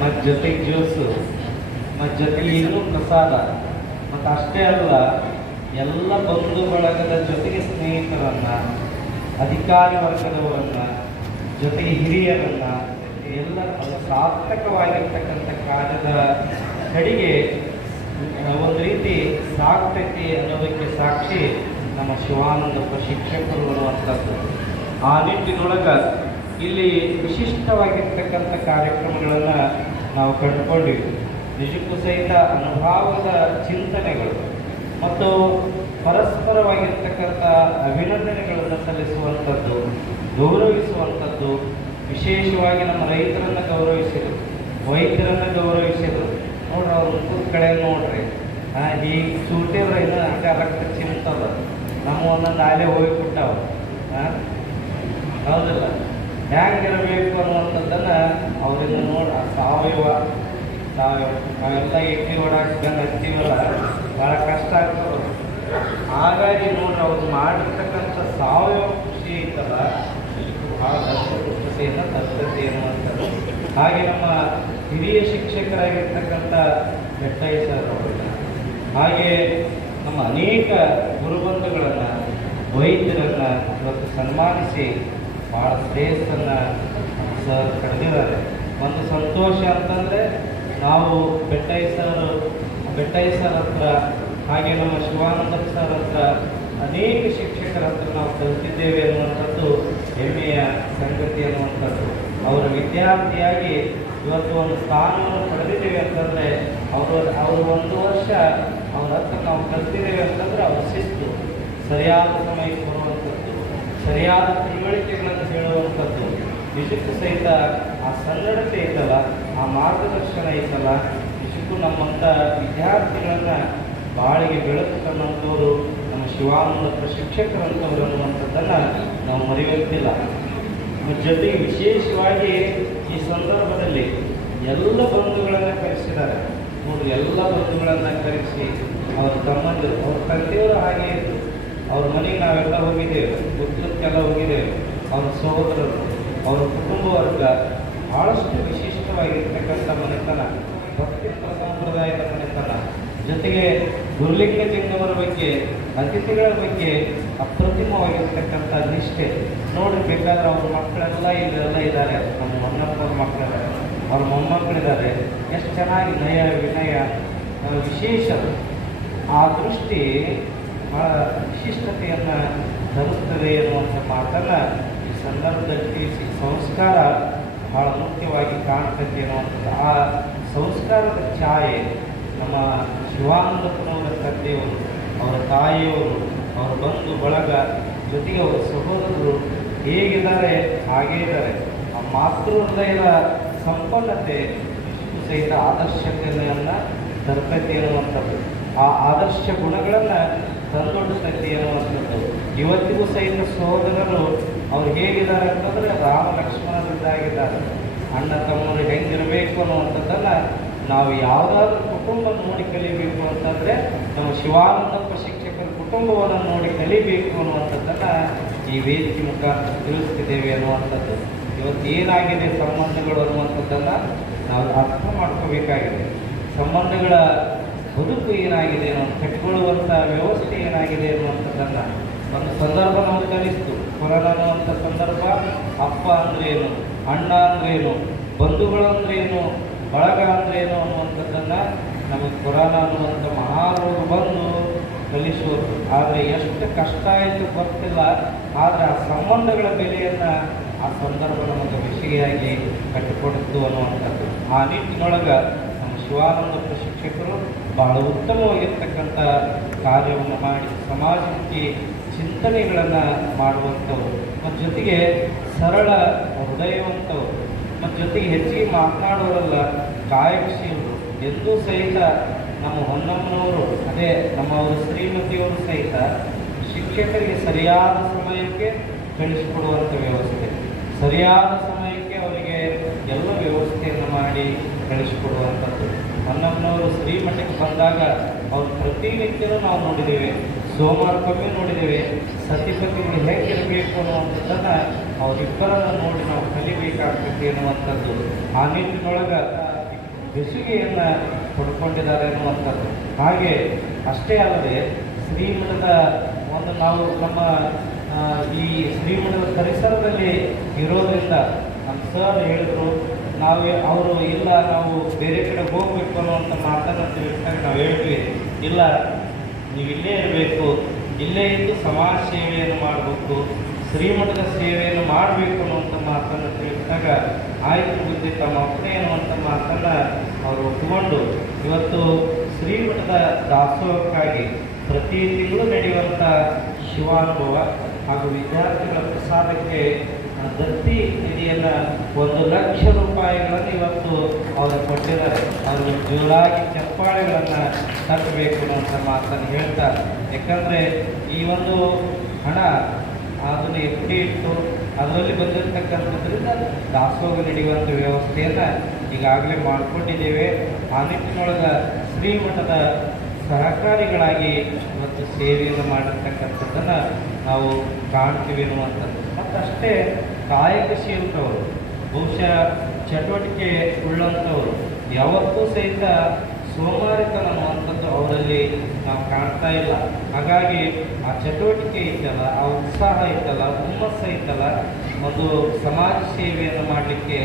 ಮತ್ತು ಜೊತೆಗೆ ಜ್ಯೂಸು ಮತ್ತು ಜೊತೆಗೆ ಇನ್ನೂ ಪ್ರಸಾದ. ಮತ್ತು ಅಷ್ಟೇ ಅಲ್ಲ, ಎಲ್ಲ ಬಂಧು ಬಳಗದ ಜೊತೆಗೆ ಸ್ನೇಹಿತರನ್ನ, ಅಧಿಕಾರಿ ವರ್ಗದವರನ್ನ ಜೊತೆಗೆ ಹಿರಿಯರನ್ನ, ಎಲ್ಲ ಸಾರ್ಥಕವಾಗಿರ್ತಕ್ಕಂಥ ಕಾರ್ಯದ ಕಡೆಗೆ ಒಂದು ರೀತಿ ಸಾಕ್ತಕ್ಕೆ ಅನ್ನೋದಕ್ಕೆ ಸಾಕ್ಷಿ ನಮ್ಮ ಶಿವಾನಂದ ಶಿಕ್ಷಕರು ಅನ್ನುವಂಥದ್ದು. ಆ ನಿಟ್ಟಿನೊಳಗೆ ಇಲ್ಲಿ ವಿಶಿಷ್ಟವಾಗಿರ್ತಕ್ಕಂಥ ಕಾರ್ಯಕ್ರಮಗಳನ್ನು ನಾವು ಕಂಡುಕೊಂಡಿವಿ. ನಿಜಕ್ಕೂ ಸಹಿತ ಅನುಭಾವದ ಚಿಂತನೆಗಳು ಮತ್ತು ಪರಸ್ಪರವಾಗಿರ್ತಕ್ಕಂಥ ಅಭಿನಂದನೆಗಳನ್ನು ಸಲ್ಲಿಸುವಂಥದ್ದು, ಗೌರವಿಸುವಂಥದ್ದು ವಿಶೇಷವಾಗಿ ನಮ್ಮ ರೈತರನ್ನು ಗೌರವಿಸಿದರು. ವೈದ್ಯರನ್ನು ಗೌರವಿಸಿದರು. ನೋಡ್ರಿ ಅವ್ರ ಕಡೆ ನೋಡ್ರಿ. ಈಗ ಸೂಟಿದ್ರೆ ಇನ್ನೂ ಹಂಗೆ ರಕ್ತ ಚಿಂತದ ನಮ್ಮ ಒಂದೊಂದು ಆಲೆ ಹೋಗಿಬಿಟ್ಟಾವ ಹೌದಿಲ್ಲ? ಹ್ಯಾಂಗಿರಬೇಕು ಅನ್ನುವಂಥದ್ದನ್ನು ಅವರಿಂದ ನೋಡಿ ಸಾವಯವ ಸಾವಯವ, ನಾವೆಲ್ಲ ಎಟ್ಟಿ ಓಡಾಡ್ಕೊಂಡು ಹಚ್ತೀವಲ್ಲ ಭಾಳ ಕಷ್ಟ ಆಗ್ತದೆ. ಹಾಗಾಗಿ ನೋಡ್ರಿ, ಅವ್ರು ಮಾಡಿರ್ತಕ್ಕಂಥ ಸಾವಯವ ಕೃಷಿ ಐತಲ್ಲ ಭಾಳ ದತ್ತ ಕೃಷಿಯನ್ನು ದತ್ತತೆ ಅನ್ನುವಂಥದ್ದು. ಹಾಗೆ ನಮ್ಮ ಹಿರಿಯ ಶಿಕ್ಷಕರಾಗಿರ್ತಕ್ಕಂಥ ಬೆಟ್ಟಯ್ಯ ಸರ್ ಹಾಗೆ ನಮ್ಮ ಅನೇಕ ಗುರುಬಂಧುಗಳನ್ನು, ವೈದ್ಯರನ್ನು ಇವತ್ತು ಸನ್ಮಾನಿಸಿ ಭಾಳ ಶ್ರೇಯಸ್ಸನ್ನು ಸರ್ ಕಳೆದಿದ್ದಾರೆ ಒಂದು ಸಂತೋಷ ಅಂತಂದರೆ ನಾವು ಬೆಟ್ಟಯ್ಯ ಸರ್ ಬೆಟ್ಟಯ್ಯ ಸರ್ ಹತ್ರ, ಹಾಗೆ ನಮ್ಮ ಶಿವಾನಂದ ಸರ್ ಹತ್ರ ಅನೇಕ ಶಿಕ್ಷಕರ ಹತ್ರ ನಾವು ಕಲಿತಿದ್ದೇವೆ ಅನ್ನುವಂಥದ್ದು ಹೆಮ್ಮೆಯ ಸಂಗತಿ ಅನ್ನುವಂಥದ್ದು. ಅವರ ವಿದ್ಯಾರ್ಥಿಯಾಗಿ ಇವತ್ತು ಒಂದು ಸ್ಥಾನವನ್ನು ಪಡೆದಿದ್ದೇವೆ ಅಂತಂದರೆ ಅವರು ಅವರು ಒಂದು ವರ್ಷ ಅವ್ರ ಹತ್ರ ನಾವು ಕಲಿತಿದ್ದೇವೆ ಅಂತಂದ್ರೆ ಅವ್ರ ಶಿಸ್ತು. ಸರಿಯಾದ ಸಮಯಕ್ಕೆ ಸರಿಯಾದ ತಿಳುವಳಿಕೆಗಳನ್ನು ಹೇಳುವಂಥದ್ದು. ನಿಜಕ್ಕೂ ಸಹಿತ ಆ ಸನ್ನಡತೆ ಐತಲ್ಲ, ಆ ಮಾರ್ಗದರ್ಶನ ಐತಲ್ಲ, ನಿಜಕ್ಕೂ ನಮ್ಮಂಥ ವಿದ್ಯಾರ್ಥಿಗಳನ್ನ ಬಾಳಿಗೆ ಬೆಳಕು ತನ್ನಂಥವ್ರು, ನಮ್ಮ ಶಿವಾನಂದ ಪ್ರಶಿಕ್ಷಕರಂಥವ್ರು ಅನ್ನುವಂಥದ್ದನ್ನು ನಾವು ಮರೆಯುವಂತಿಲ್ಲ ಜೊತೆಗೆ ವಿಶೇಷವಾಗಿ ಈ ಸಂದರ್ಭದಲ್ಲಿ ಎಲ್ಲ ಬಂಧುಗಳನ್ನು ಕರೆಸಿದ್ದಾರೆ. ಅವರು ಎಲ್ಲ ಬಂಧುಗಳನ್ನು ಕರೆಸಿ ಅವ್ರ ತಮ್ಮಂದಿರು, ಅವ್ರ ತಂದೆಯವರು ಹಾಗೆ ಇತ್ತು ಅವ್ರ ಮನೆಗೆ ನಾವೆಲ್ಲ ಹೋಗಿದ್ದೇವೆ. ಉತ್ತರಕ್ಕೆಲ್ಲ ಹೋಗಿದ್ದೇವೆ ಅವನ ಸಹೋದರರು ಅವನ ಕುಟುಂಬ ವರ್ಗ ಭಾಳಷ್ಟು ವಿಶಿಷ್ಟವಾಗಿರ್ತಕ್ಕಂಥ ಮನೆತನ, ಭಕ್ತಿ ಸಂಪ್ರದಾಯದ ಮನೆತನ. ಜೊತೆಗೆ ಗುರುಲಿಂಗಲಿಂಗವರ ಬಗ್ಗೆ, ಅತಿಥಿಗಳ ಬಗ್ಗೆ ಅಪ್ರತಿಮವಾಗಿರ್ತಕ್ಕಂಥ ನಿಷ್ಠೆ. ನೋಡಿ, ಬೇಕಾದ್ರೆ ಅವ್ರ ಮಕ್ಕಳೆಲ್ಲ ಇಲ್ಲೆಲ್ಲ ಇದ್ದಾರೆ. ನಮ್ಮ ಮೊನ್ನಪ್ಪವ್ರ ಮಕ್ಕಳಿದ್ದಾರೆ. ಅವ್ರ ಮೊಮ್ಮಕ್ಕಳಿದ್ದಾರೆ. ಎಷ್ಟು ಚೆನ್ನಾಗಿ ನಯ, ವಿನಯ ವಿಶೇಷ. ಆ ದೃಷ್ಟಿ ಭಾಳ ವಿಶಿಷ್ಟತೆಯನ್ನು ಮಾತನ್ನು ಈ ಸಂದರ್ಭದಲ್ಲಿ ತಿಳಿಸಿ ಸಂಸ್ಕಾರ ಬಹಳ ಮುಖ್ಯವಾಗಿ ಕಾಣ್ತಕ್ಕೆ ಅನ್ನುವಂಥದ್ದು. ಆ ಸಂಸ್ಕಾರದ ಛಾಯೆ ನಮ್ಮ ಶಿವಾನಂದಪ್ಪನವರ ತಂದೆಯವರು, ಅವರ ತಾಯಿಯವರು, ಅವರ ಬಂಧು ಬಳಗ ಜೊತೆಗೆ ಅವರ ಸಹೋದರರು ಹೇಗಿದ್ದಾರೆ, ಹಾಗೇ ಇದ್ದಾರೆ. ಆ ಮಾತೃ ಹೃದಯದ ಸಂಪನ್ನತೆ ಸಹಿತ ಆದರ್ಶತೆಯನ್ನು ತರ್ತೈತಿ ಅನ್ನುವಂಥದ್ದು. ಆ ಆದರ್ಶ ಗುಣಗಳನ್ನು ತಂದೊಡ್ಡುತ್ತೈತಿ ಅನ್ನುವಂಥದ್ದು ಇವತ್ತಿಗೂ ಸಹಿತ ಸಹೋದರರು ಅವ್ರು ಹೇಗಿದ್ದಾರೆ ಅಂತಂದರೆ ರಾಮ ಲಕ್ಷ್ಮಣರಿದ್ದಾಗಿದ್ದಾರೆ ಅಣ್ಣ ತಮ್ಮರು ಹೆಂಗಿರಬೇಕು ಅನ್ನುವಂಥದ್ದನ್ನು ನಾವು ಯಾವುದಾದ್ರೂ ಕುಟುಂಬ ನೋಡಿ ಕಲಿಬೇಕು ಅಂತಂದರೆ ನಮ್ಮ ಶಿವಾನಂದಪ್ಪ ಶಿಕ್ಷಕರ ಕುಟುಂಬವನ್ನು ನೋಡಿ ಕಲಿಬೇಕು ಅನ್ನುವಂಥದ್ದನ್ನು ಈ ವೇದಿಕೆ ಮುಖಾಂತರ ತಿಳಿಸ್ತಿದ್ದೇವೆ ಅನ್ನುವಂಥದ್ದು. ಇವತ್ತು ಏನಾಗಿದೆ ಸಂಬಂಧಗಳು ಅನ್ನುವಂಥದ್ದನ್ನು ನಾವು ಅರ್ಥ ಮಾಡ್ಕೋಬೇಕಾಗಿದೆ. ಸಂಬಂಧಗಳ ಬದುಕು ಏನಾಗಿದೆ ಅನ್ನೋ ಕಟ್ಟಿಕೊಳ್ಳುವಂಥ ವ್ಯವಸ್ಥೆ ಏನಾಗಿದೆ ಅನ್ನುವಂಥದ್ದನ್ನು ಒಂದು ಸಂದರ್ಭ ನಮಗೆ ಕಲಿಸ್ತು. ಕೊರೋನಾ ಅನ್ನುವಂಥ ಸಂದರ್ಭ, ಅಪ್ಪ ಅಂದ್ರೆ ಏನು ಅಣ್ಣ ಅಂದ್ರೇನು, ಬಂಧುಗಳು ಅಂದ್ರೇನು, ಬಳಗ ಅಂದ್ರೆ ಏನು ಅನ್ನುವಂಥದ್ದನ್ನು ನಮಗೆ ಕೊರೋನಾ ಅನ್ನುವಂಥ ಮಹಾರೋಗ ಬಂದು ಕಲಿಸುವುದು ಆದರೆ ಎಷ್ಟು ಕಷ್ಟ ಆಯಿತು ಗೊತ್ತಿಲ್ಲ. ಆದರೆ ಆ ಸಂಬಂಧಗಳ ಬೆಲೆಯನ್ನು ಆ ಸಂದರ್ಭ ನಮಗೆ ವಿಷಯಾಗಿ ಕಟ್ಟಿಕೊಡುತ್ತು ಅನ್ನುವಂಥದ್ದು. ಆ ನಿಟ್ಟಿನೊಳಗೆ ಶಿವಾನಂದಪ್ಪ ಶಿಕ್ಷಕರು ಬಹಳ ಉತ್ತಮವಾಗಿರ್ತಕ್ಕಂಥ ಕಾರ್ಯವನ್ನು ಮಾಡಿ ಸಮಾಜಕ್ಕೆ ಚಿಂತನೆಗಳನ್ನು ಮಾಡುವಂಥವ್ರು. ಮತ್ತು ಜೊತೆಗೆ ಸರಳ ಹೃದಯವಂಥವ್ರು ಮತ್ತು ಜೊತೆಗೆ ಹೆಚ್ಚಿಗೆ ಮಾತನಾಡುವರಲ್ಲ ಕಾಯಕ್ಷಿಯವರು ಎಂದೂ ಸಹಿತ ನಮ್ಮ ಹೊನ್ನಮ್ಮನವರು, ಅದೇ ನಮ್ಮ ಶ್ರೀಮತಿಯವರು ಸಹಿತ ಶಿಕ್ಷಕರಿಗೆ ಸರಿಯಾದ ಸಮಯಕ್ಕೆ ಕಳಿಸಿಕೊಡುವಂಥ ವ್ಯವಸ್ಥೆ. ಸರಿಯಾದ ವ್ಯವಸ್ಥೆಯನ್ನು ಮಾಡಿ ಕಳಿಸಿಕೊಡುವಂಥದ್ದು ಹೊನ್ನಮ್ಮನವರು ಶ್ರೀಮಠಕ್ಕೆ ಬಂದಾಗ ಅವ್ರು ಪ್ರತಿನಿತ್ಯನೂ ನಾವು ನೋಡಿದ್ದೇವೆ. ಸೋಮವಾರಕ್ಕೊಮ್ಮೆ ನೋಡಿದ್ದೇವೆ. ಸತಿಪತಿಗಳು ಹೇಗಿರಬೇಕು ಅನ್ನುವಂಥದ್ದನ್ನು ಅವರಿಬ್ಬರನ್ನು ನೋಡಿ ನಾವು ಕಲಿಬೇಕಾಗ್ತದೆ ಅನ್ನುವಂಥದ್ದು. ಆ ನಿಟ್ಟಿನೊಳಗೆ ಬೆಸುಗೆಯನ್ನು ಪಡ್ಕೊಂಡಿದ್ದಾರೆ ಅನ್ನುವಂಥದ್ದು. ಹಾಗೆ ಅಷ್ಟೇ ಅಲ್ಲದೆ ಶ್ರೀಮಠದ ಒಂದು ನಾವು ನಮ್ಮ ಈ ಶ್ರೀಮಠದ ಪರಿಸರದಲ್ಲಿ ಇರೋದ್ರಿಂದ ನಮ್ಮ ಸರ್ ಹೇಳಿದ್ರು ನಾವು ಅವರು ಇಲ್ಲ, ನಾವು ಬೇರೆ ಕಡೆ ಹೋಗ್ಬೇಕು ಅನ್ನುವಂಥ ಮಾತನ್ನು ತಿಳಿಸಿದಾಗ ನಾವು ಹೇಳ್ತೀವಿ, ಇಲ್ಲ, ನೀವು ಇಲ್ಲೇ ಇರಬೇಕು, ಇಲ್ಲೇ ಇದ್ದು ಸಮಾಜ ಸೇವೆಯನ್ನು ಮಾಡಬೇಕು, ಶ್ರೀಮಠದ ಸೇವೆಯನ್ನು ಮಾಡಬೇಕು ಅನ್ನುವಂಥ ಮಾತನ್ನು ತಿಳಿಸಿದಾಗ ಆಯ್ತು ಬುದ್ಧಿ ತಮ್ಮ ಮಕ್ಕಳೇ ಅನ್ನುವಂಥ ಮಾತನ್ನು ಅವರು ಒಪ್ಪಿಕೊಂಡು ಇವತ್ತು ಶ್ರೀಮಠದ ದಾಸೋಹಕ್ಕಾಗಿ ಪ್ರತಿ ತಿಂಗಳು ನಡೆಯುವಂಥ ಶಿವಾನುಭವ ಹಾಗೂ ವಿದ್ಯಾರ್ಥಿಗಳ ಪ್ರಸಾದಕ್ಕೆ ದತ್ತಿ ನಿಧಿಯನ್ನು ಒಂದು ಲಕ್ಷ ರೂಪಾಯಿಗಳನ್ನು ಇವತ್ತು ಅವರು ಕೊಟ್ಟಿದ್ದಾರೆ. ಅವರು ಜೋರಾಗಿ ಚಪ್ಪಾಳೆಗಳನ್ನು ತಟ್ಟಬೇಕು ಅಂತ ಮಾತನ್ನು ಹೇಳ್ತಾರೆ ಯಾಕಂದರೆ ಈ ಒಂದು ಹಣ ಅದನ್ನು ಎಫ್ಡಿ ಇಟ್ಟು ಅದರಲ್ಲಿ ಬಂದಿರತಕ್ಕಂಥದ್ರಿಂದ ದಾಸೋಹ ನಡೆಯುವಂಥ ವ್ಯವಸ್ಥೆಯನ್ನು ಈಗಾಗಲೇ ಮಾಡಿಕೊಂಡಿದ್ದೇವೆ. ಆ ನಿಟ್ಟಿನೊಳಗೆ ಶ್ರೀಮಠದ ಸಹಕಾರಿಗಳಾಗಿ ಇವತ್ತು ಸೇವೆಯನ್ನು ಮಾಡಿರ್ತಕ್ಕಂಥದ್ದನ್ನು ನಾವು ಕಾಣ್ತೀವಿ ಅನ್ನುವಂಥದ್ದು. ಮತ್ತು ಅಷ್ಟೇ ಕಾಯಕಶೀಲದವರು ಬಹುಶಃ ಚಟುವಟಿಕೆ ಉಳ್ಳಂಥವರು ಯಾವತ್ತೂ ಸಹಿತ ಸೋಮಾರಿತನ ಅನ್ನುವಂಥದ್ದು ಅವರಲ್ಲಿ ನಾವು ಕಾಣ್ತಾ ಇಲ್ಲ. ಹಾಗಾಗಿ ಆ ಚಟುವಟಿಕೆ ಇತ್ತಲ್ಲ, ಆ ಉತ್ಸಾಹ ಇತ್ತಲ್ಲ ಹುಮ್ಮಸ್ಸ ಇತ್ತಲ್ಲ, ಒಂದು ಸಮಾಜ ಸೇವೆಯನ್ನು ಮಾಡಲಿಕ್ಕೆ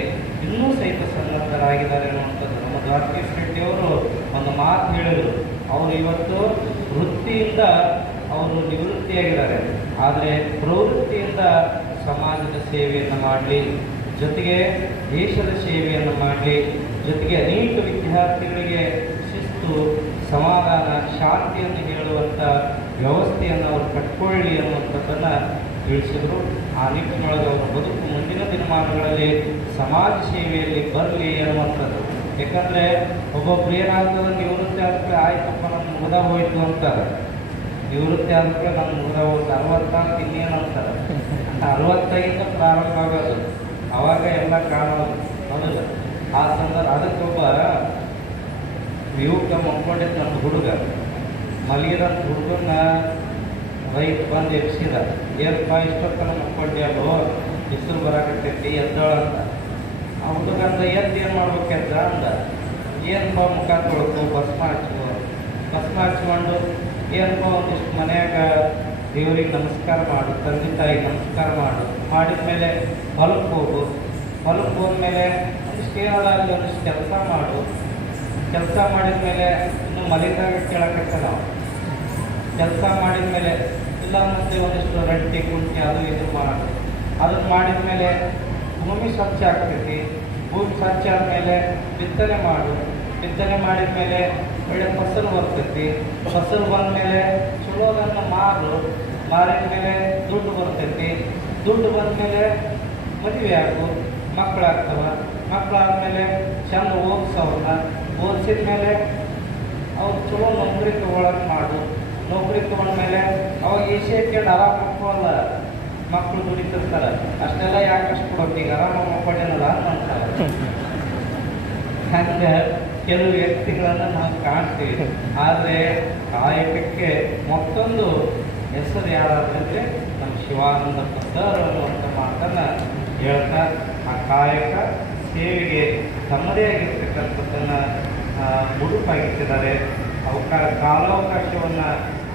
ಇನ್ನೂ ಸಹಿತ ಸನ್ನದ್ಧರಾಗಿದ್ದಾರೆ ಅನ್ನುವಂಥದ್ದು ನಮ್ಮ ದ್ವಾರಕೀಶ್ ರೆಡ್ಡಿಯವರು ಒಂದು ಮಾತು ಹೇಳಿದರು. ಅವರು ಇವತ್ತು ವೃತ್ತಿಯಿಂದ ಅವರು ನಿವೃತ್ತಿಯಾಗಿದ್ದಾರೆ. ಆದರೆ ಪ್ರವೃತ್ತಿಯಿಂದ ಸಮಾಜದ ಸೇವೆಯನ್ನು ಮಾಡಲಿ, ಜೊತೆಗೆ ದೇಶದ ಸೇವೆಯನ್ನು ಮಾಡಲಿ, ಜೊತೆಗೆ ಅನೇಕ ವಿದ್ಯಾರ್ಥಿಗಳಿಗೆ ಶಿಸ್ತು, ಸಮಾಧಾನ, ಶಾಂತಿಯನ್ನು ಹೇಳುವಂಥ ವ್ಯವಸ್ಥೆಯನ್ನು ಅವರು ಕಟ್ಕೊಳ್ಳಿ ಅನ್ನುವಂಥದ್ದನ್ನು ತಿಳಿಸಿದರು. ಆ ನಿಟ್ಟಿನೊಳಗೆ ಅವರ ಬದುಕು ಮುಂದಿನ ದಿನಮಾನಗಳಲ್ಲಿ ಸಮಾಜ ಸೇವೆಯಲ್ಲಿ ಬರಲಿ ಅನ್ನುವಂಥದ್ದು. ಯಾಕಂದರೆ ಒಬ್ಬೊಬ್ರು ಏನಾಗ್ತದೆ ನಿವೃತ್ತಿ ಆದರೆ ಆಯ್ತಪ್ಪ ನಮ್ಮ ಮುಗ್ದ ಹೋಯಿತು ಅಂತಾರೆ. ನಿವೃತ್ತಿ ಅಂದ್ರೆ ನಮ್ಮ ಮುಗ್ದ ಒಂದು ಅರವತ್ತಾರು ಇನ್ನೇನು ಅಂತಾರೆ ಅರವತ್ತೈದು ಪ್ರಾರಂಭ ಆಗೋದು. ಅವಾಗ ಎಲ್ಲ ಕಾಣೋದು. ಹೌದಲ್ಲ? ಆ ಸಂದರ್ಭ ಅದಕ್ಕೊಬ್ಬ ಯುವಕ ಮಕ್ಕೊಂಡಿದ್ದ ನನ್ನ ಹುಡುಗ. ಮಲಗಿದಂಥ ಹುಡುಗನ ರೈತ ಬಂದು ಎಬ್ಸಿದ. ಏನಪ್ಪ ಇಷ್ಟೊತ್ತನ ಮಕ್ಕೊಂಡ್ಯಲ್ಲೋ ಬಿಸಿಲು ಬರಾಕತ್ತೈತಿ, ಎದ್ದಾಳ ಅಂತ. ಆ ಹುಡುಗ ಅಂದ, ಎದ್ದು ಏನು ಮಾಡ್ಬೇಕೆದ್ದ ಅಂದ. ಏನಪ್ಪ ಮುಖ ತೊಳ್ಕೊ, ಭಸ್ಮ ಹಚ್ಕೊ? ಭಸ್ಮ ಹಚ್ಕೊಂಡು ಏನಪ್ಪ ಒಂದಿಷ್ಟು ಮನೆಯಾಗ ದೇವರಿಗೆ ನಮಸ್ಕಾರ ಮಾಡು, ತಂದೆ ತಾಯಿಗೆ ನಮಸ್ಕಾರ ಮಾಡು, ಮಾಡಿದ ಮೇಲೆ ಹೊಲಕ್ಕೆ ಹೋಗು. ಹೊಲಕ್ಕೆ ಹೋದ್ಮೇಲೆ ಒಂದಿಷ್ಟು ಏನಾದ ಅಲ್ಲಿ ಒಂದಿಷ್ಟು ಕೆಲಸ ಮಾಡು. ಕೆಲಸ ಮಾಡಿದ ಮೇಲೆ ಇನ್ನು ಮಲಿದಾಗ ಕೇಳಕತ್ತ ನಾವು ಕೆಲಸ ಮಾಡಿದ ಮೇಲೆ ಇಲ್ಲ ಮುಂದೆ ಒಂದಿಷ್ಟು ರಟ್ಟಿ ಕುಂಟಿ ಅದು ಇದು ಮಾಡೋದು ಅದನ್ನು ಮಾಡಿದ ಮೇಲೆ ಭೂಮಿ ಸ್ವಚ್ಛ ಆಗ್ತೈತಿ. ಭೂಮಿ ಸ್ವಚ್ಛ ಆದಮೇಲೆ ಬಿತ್ತನೆ ಮಾಡು. ಬಿತ್ತನೆ ಮಾಡಿದ ಮೇಲೆ ಒಳ್ಳೆ ಫಸಲು ಬರ್ತೈತಿ. ಫಸಲು ಬಂದ ಮೇಲೆ ಚಲೋದನ್ನು ಮಾರು. ಮಾರಿದ ಮೇಲೆ ದುಡ್ಡು ಬರ್ತೈತಿ. ದುಡ್ಡು ಬಂದ ಮೇಲೆ ಮದುವೆ ಆಗು. ಮಕ್ಕಳಾಗ್ತವ. ಮಕ್ಕಳಾದ್ಮೇಲೆ ಚೆಂದ ಓದಿಸೋರನ್ನ ಓದಿಸಿದ ಮೇಲೆ ಅವ್ರು ಚಲೋ ನೌಕರಿ ತೊಗೊಳಕ್ಕೆ ಮಾಡು. ನೌಕರಿ ತಗೊಂಡ್ಮೇಲೆ ಅವಾಗ ಏಷ್ಯಾಕ್ಕೆ ಆರಾಮ ಮಕ್ಕಳಲ್ಲ ಮಕ್ಕಳು ದುಡಿತಿರ್ತಾರೆ. ಅಷ್ಟೆಲ್ಲ ಯಾಕೆ ಅಷ್ಟು ಕೊಡೋದು ಈಗ ಆರಾಮ ಮಕ್ಕಳೇನಲ್ಲ ಅಂತಾರೆ. ಹಂಗೆ ಕೆಲವು ವ್ಯಕ್ತಿಗಳನ್ನು ನಾವು ಕಾಣ್ತೀವಿ. ಆದರೆ ಕಾಯಕಕ್ಕೆ ಮತ್ತೊಂದು ಹೆಸರು ಯಾರಾದ್ರೆ ನಮ್ಮ ಶಿವಾನಂದ ಸರ್ ಅನ್ನುವಂಥ ಮಾತನ್ನು ಹೇಳ್ತಾ, ಆ ಕಾಯಕ ಸೇವೆಗೆ ತಮ್ಮದೇ ಆಗಿರ್ತಕ್ಕಂಥದ್ದನ್ನು ಮುಡುಪಾಗಿಟ್ಟಿದ್ದಾರೆ. ಅವಕಾಶ, ಕಾಲಾವಕಾಶವನ್ನು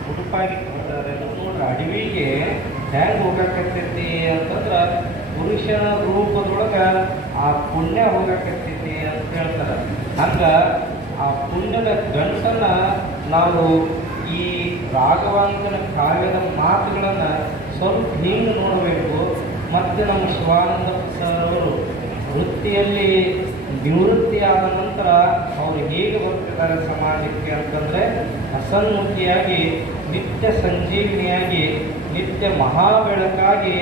ಮುಡುಪಾಗಿಟ್ಟಿದ್ದಾರೆ ನೋಡ್ರೆ ಅಡವಿಗೆ ಹ್ಯಾಂಗ್ ಹೋಗಕತ್ತೈತಿ ಅಂತಂದ್ರೆ ಪುರುಷನ ರೂಪದೊಳಗೆ ಆ ಪುಣ್ಯ ಹೋಗಕತ್ತೈತಿ ಅಂತ ಹೇಳ್ತಾರೆ. ಹಂಗೆ ಆ ಪುಣ್ಯದ ಗಂಟನ್ನ ನಾವು ಈ ರಾಘವಾಂಕನ ಕಾವ್ಯದ ಮಾತುಗಳನ್ನು ಸ್ವಲ್ಪ ಹಿಂಗೆ ನೋಡಬೇಕು. ಮತ್ತು ನಮ್ಮ ಶಿವಾನಂದ ಸರ್ ವೃತ್ತಿಯಲ್ಲಿ ನಿವೃತ್ತಿಯಾದ ನಂತರ ಅವರು ಹೇಗೆ ಬರ್ತಿದ್ದಾರೆ ಸಮಾಜಕ್ಕೆ ಅಂತಂದರೆ ಹಸನ್ಮುಖಿಯಾಗಿ ನಿತ್ಯ ಸಂಜೀವಿನಿಯಾಗಿ, ನಿತ್ಯ ಮಹಾ ಬೆಳಕಾಗಿ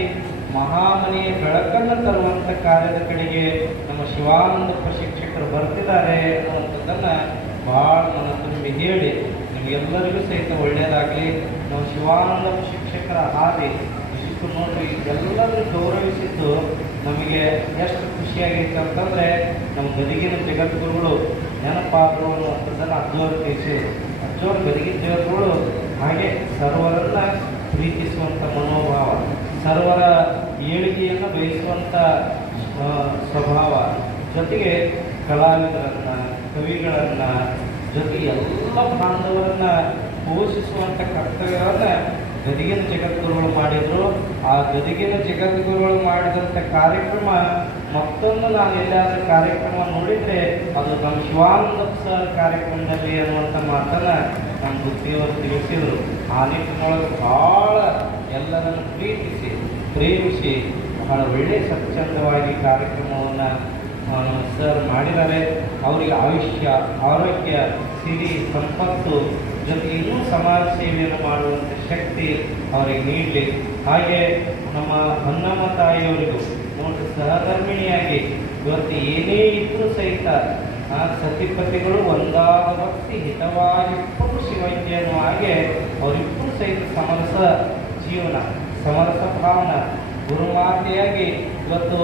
ಮಹಾಮನೆಯ ಬೆಳಕನ್ನು ತರುವಂಥ ಕಾರ್ಯದ ಕಡೆಗೆ ನಮ್ಮ ಶಿವಾನಂದ ಬರ್ತಿದ್ದಾರೆ ಅನ್ನುವಂಥದ್ದನ್ನು ಭಾಳ ಮನ ತುಂಬಿ ಹೇಳಿ ನಿಮಗೆಲ್ಲರಿಗೂ ಸಹಿತ ಒಳ್ಳೆಯದಾಗಲಿ ನಾವು ಶಿವಾನಂದ ಶಿಕ್ಷಕರ ಹಾದಿ ಶಿಕ್ಷಕ ನೋಡಿ ಎಲ್ಲರೂ ಗೌರವಿಸಿದ್ದು ನಮಗೆ ಎಷ್ಟು ಖುಷಿಯಾಗಿತ್ತು ಅಂತಂದರೆ ನಮ್ಮ ಬದುಕಿನ ಜಗದ್ಗುರುಗಳು ನೆನಪಾದರು ಅನ್ನುವಂಥದ್ದನ್ನು ಅಜ್ಜೋರು ತಿಳಿಸಿ ಅಜ್ಜೋರು ಬದುಕಿನ ಜಗದ್ಗುರುಗಳು ಹಾಗೆ ಸರ್ವರನ್ನ ಪ್ರೀತಿಸುವಂಥ ಮನೋಭಾವ, ಸರ್ವರ ಏಳಿಗೆಯನ್ನು ಬಯಸುವಂಥ ಸ್ವಭಾವ ಜೊತೆಗೆ ಕಲಾವಿದರನ್ನ, ಕವಿಗಳನ್ನ, ಜೊತೆ ಎಲ್ಲ ಬಾಂಧವರನ್ನ ಪೋಷಿಸುವಂಥ ಕರ್ತವ್ಯವನ್ನ ಗದಿಗಿನ ಜಗದ್ಗುರುಗಳು ಮಾಡಿದ್ರು. ಆ ಗದಿಗಿನ ಜಗದ್ಗುರುಗಳು ಮಾಡಿದಂಥ ಕಾರ್ಯಕ್ರಮ ಮತ್ತೊಂದು ನಾನು ಎಲ್ಲಾದರೂ ಕಾರ್ಯಕ್ರಮ ನೋಡಿದ್ರೆ ಅದು ನಮ್ಮ ಶಿವಾನಂದ ಕಾರ್ಯಕ್ರಮದಲ್ಲಿ ಅನ್ನುವಂಥ ಮಾತನ್ನ ನಮ್ಮ ಬುದ್ಧಿಯವರು ತಿಳಿಸಿದರು. ಆ ನಿಟ್ಟಿನೊಳಗೆ ಭಾಳ ಎಲ್ಲರನ್ನು ಪ್ರೀತಿಸಿ, ಪ್ರೇಮಿಸಿ ಬಹಳ ಒಳ್ಳೆಯ ಸ್ವಚ್ಛಂದವಾಗಿ ಕಾರ್ಯಕ್ರಮವನ್ನು ಸರ್ ಮಾಡಿದ್ದಾರೆ. ಅವರಿಗೆ ಆಯುಷ್ಯ, ಆರೋಗ್ಯ, ಸಿರಿ, ಸಂಪತ್ತು, ಜೊತೆ ಇನ್ನೂ ಸಮಾಜ ಸೇವೆಯನ್ನು ಮಾಡುವಂಥ ಶಕ್ತಿ ಅವರಿಗೆ ನೀಡಲಿ. ಹಾಗೆ ನಮ್ಮ ಹೊನ್ನಮ್ಮ ತಾಯಿಯವರಿಗೂ ನೋಡಿ ಸಹಧರ್ಮಿಣಿಯಾಗಿ ಇವತ್ತು ಏನೇ ಇದ್ದರೂ ಸಹಿತ ಆ ಸತಿಪತಿಗಳು ಒಂದಾದ ಭಕ್ತಿ ಹಿತವಾಗಿ ಶಿವೈಕ್ಯ ಅನ್ನುವ ಹಾಗೆ ಅವರಿಬ್ಬರು ಸಹಿತ ಸಮರಸ ಜೀವನ, ಸಮರಸ ಭಾವನ, ಗುರುಮಾತೆಯಾಗಿ ಇವತ್ತು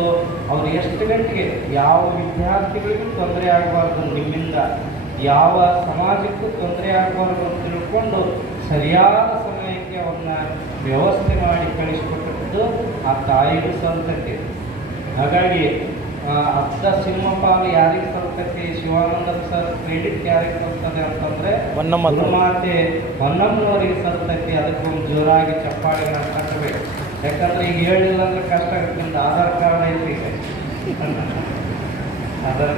ಅವ್ರು ಎಷ್ಟು ಗಂಟೆಗೆ ಯಾವ ವಿದ್ಯಾರ್ಥಿಗಳಿಗೂ ತೊಂದರೆ ಆಗಬಾರ್ದು ನಿಮ್ಮಿಂದ ಯಾವ ಸಮಾಜಕ್ಕೂ ತೊಂದರೆ ಆಗಬಾರ್ದು ಅಂತ ತಿಳ್ಕೊಂಡು ಸರಿಯಾದ ಸಮಯಕ್ಕೆ ಅವನ್ನ ವ್ಯವಸ್ಥೆ ಮಾಡಿ ಕಳಿಸ್ಕೊಟ್ಟಿದ್ದು ಆ ತಾಯಿಗೂ ಸಂತಕ್ಕೆ. ಹಾಗಾಗಿ ಅತ್ತ ಸಿಂಹಪಾಲು ಯಾರಿಗೆ ಸಲ್ತಕ್ಕೆ ಶಿವಾನಂದ ಸರ್ ಕ್ರೆಡಿಟ್ ಯಾರಿಗೆ ತರ್ತದೆ ಅಂತಂದ್ರೆ ಹೊನ್ನಮ್ಮ ಮಾತೆ ಹೊನ್ನಮ್ಮನವರಿಗೆ ಸರ್ತಕ್ಕೆ ಅದಕ್ಕೊಂದು ಜೋರಾಗಿ ಚಪ್ಪಾಳೆಗಳನ್ನ ಯಾಕಂದ್ರೆ ಈಗ ಹೇಳಿಲ್ಲ ಅಂದ್ರೆ ಕಷ್ಟ ಆಗುತ್ತೆ. ನಿಮ್ದು ಆಧಾರ್ ಕಾರ್ಡ್ ಐತಿ ಈಗ ಆಧಾರ್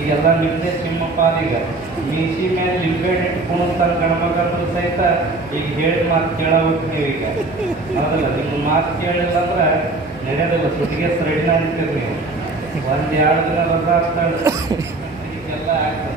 ಈಗೆಲ್ಲ ನಿಮ್ಮದೇ ಸಿಂಹಪಾಲ ಈ ಮೀಸಿ ಮೇಲೆ ಲಿಂಬೆಹಣ್ಣು ಇಟ್ಟು ಕುಣಿಸ್ತಾನೆ ಗಣಮಗಂದ್ರು ಸಹಿತ ಈಗ ಹೇಳಿ ಮಾತು ಕೇಳಬೇಕು ನೀವು ಈಗ. ಹೌದಲ್ಲ ನಿಮ್ಮ ಮಾತು ಕೇಳಿಲ್ಲ ಅಂದ್ರೆ ನಡೆಯೋದಿಲ್ಲ ಸುಟ್ಟಿಗೆ ರೆಡಿನ ಅಂತೀರಿ ನೀವು. ಒಂದು ಎರಡು ದಿನ ರಜಾ ಈಗೆಲ್ಲ ಆಗ್ತದೆ